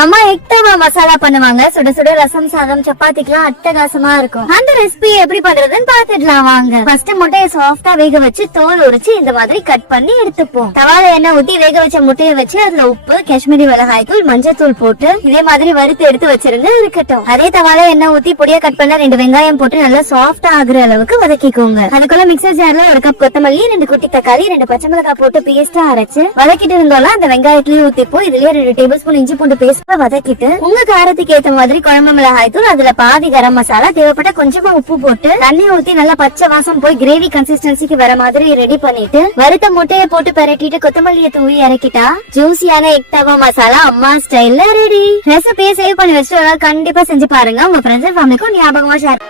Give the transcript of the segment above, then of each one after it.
அம்மா எக்தவா மசாலா பண்ணுவாங்க. சுட சுட ரசம் சாதம் சப்பாத்திக்கெல்லாம் அட்டகாசமா இருக்கும். அந்த ரெசிபி எப்படி பண்றதுன்னு பாத்துடலாம் வாங்க. ஃபர்ஸ்ட் முட்டையை சாஃப்டா வேக வச்சு தோல் உரிச்சு இந்த மாதிரி கட் பண்ணி எடுத்துப்போம். தவால எண்ணெய் ஊத்தி வேக வச்ச முட்டையை வச்சு அதுல உப்பு காஷ்மீரி மிளகாய் தூள் மஞ்சள் தூள் போட்டு இதே மாதிரி வறுத்து எடுத்து வச்சிருந்து இருக்கட்டும். அதே தவால எண்ணெய் ஊத்தி பொடியா கட் பண்ண ரெண்டு வெங்காயம் போட்டு நல்லா சாஃப்டா ஆகுற அளவுக்கு வதக்கிக்கோங்க. அதுக்குள்ள மிக்சர் ஜார்ல ஒரு கப் கொத்தமல்லி ரெண்டு குட்டி தக்காளி ரெண்டு பச்சை மிளகாய் போட்டு பேஸ்டா அரைச்சு வதக்கிட்டு இருந்தாலும் அந்த வெங்காயத்திலயும் ஊத்திப்போம். இதுலயே ரெண்டு டேபிள் ஸ்பூன் இஞ்சி பூண்டு பேஸ்ட் வதக்கிட்டு உங்க காரத்துக்கு ஏத்த மாதிரி குழம்பு மிளகாய் தூள் அதுல பாதி கரம் மசாலா தேவைப்பட்ட கொஞ்சமா உப்பு போட்டு தண்ணி ஊத்தி நல்லா பச்சை வாசம் போய் கிரேவி கன்சிஸ்டன்சிக்கு வர மாதிரி ரெடி பண்ணிட்டு வறுத்த முட்டையை போட்டு பரட்டிட்டு கொத்தமல்லியை தூவி இறக்கிட்டா ஜூசியான எக் தவா மசாலா அம்மா ஸ்டைல்ல ரெடி ரெசிபியை சேவ் பண்ணி வச்சு கண்டிப்பா செஞ்சு பாருங்க. உங்க ஃப்ரெண்ட்ஸ் ஃபேமிலிக்கும் ஞாபகமா ஷேர்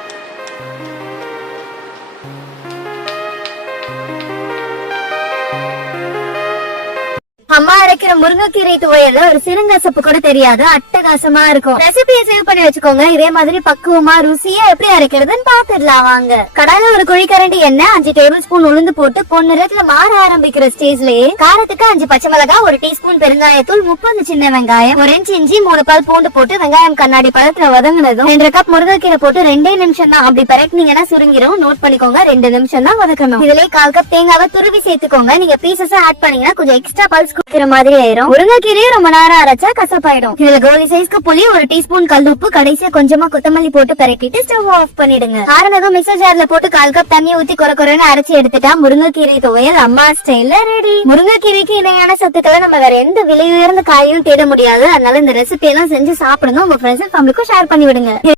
அம்மா அரைக்கிற முருங்கைக்கீரை துவையல்ல ஒரு சிறுங்கசப்பு கூட தெரியாது அட்டகாசமா இருக்கும். ரெசிபியை சேவ் பண்ணி வச்சுக்கோங்க. இதே மாதிரி பக்குவமா ருசியா எப்படி அரைக்கிறதுன்னு பாத்துடலாம் வாங்க. கடாயில ஒரு குழிக்கரண்டி எண்ணெய் அஞ்சு டேபிள் ஸ்பூன் உளுந்து போட்டு பொன்னிறத்துல மாற ஆரம்பிக்கிற ஸ்டேஜ்லயே காரத்துக்கு அஞ்சு பச்சை மிளகாய் ஒரு டீஸ்பூன் பெருங்காயத்தூள் முப்பது சின்ன வெங்காயம் ஒரு இன்ச்சு இஞ்சி மூணு பால் பூண்டு போட்டு வெங்காயம் கண்ணாடி பழத்துல வதங்கினதும் ரெண்டு கப் முருங்கைக்கீரை போட்டு ரெண்டே நிமிஷம் தான். அப்படி பரட்டினீங்கன்னா சுருங்கிரும். நோட் பண்ணிக்கோங்க. ரெண்டு நிமிஷம் தான் வதக்கணும். இதுலயே கால் கப் தேங்காவை துருவி சேர்த்துக்கோங்க. நீங்க பீசஸ் ஆட் பண்ணீங்கன்னா கொஞ்சம் எக்ஸ்ட்ரா பல்ஸ் குடிக்கிற மாதிரி ஆயிரும். முருங்கைக்கீரையும் ரொம்ப நேரம் அரைச்சா கசப்பாயிடும். இதுல கோலி சைஸ்க்கு புளி ஒரு டீஸ்பூன் கல் உப்பு கடைசியா கொஞ்சமா கொத்தமல்லி போட்டு பெருக்கிட்டு ஸ்டவ் ஆஃப் பண்ணிடுங்க. ஆரம்பம் மிக்சர் ஜார்ல போட்டு கால் கப் தண்ணி ஊத்தி குறை குறைன்னு அரைச்சு எடுத்துட்டா முருங்கைக்கீரை துவையல் அம்மா ஸ்டைல்ல ரெடி முருங்கைக்கீரைக்கு இணையான சத்துக்களை நம்ம வேற எந்த விலை உயர்ந்த காயும் தேட முடியாது. அதனால இந்த ரெசிபி எல்லாம் செஞ்சு சாப்பிடுங்க. உங்க ஃப்ரெண்ட்ஸ் ஃபேமிலிக்கும் ஷேர் பண்ணி விடுங்க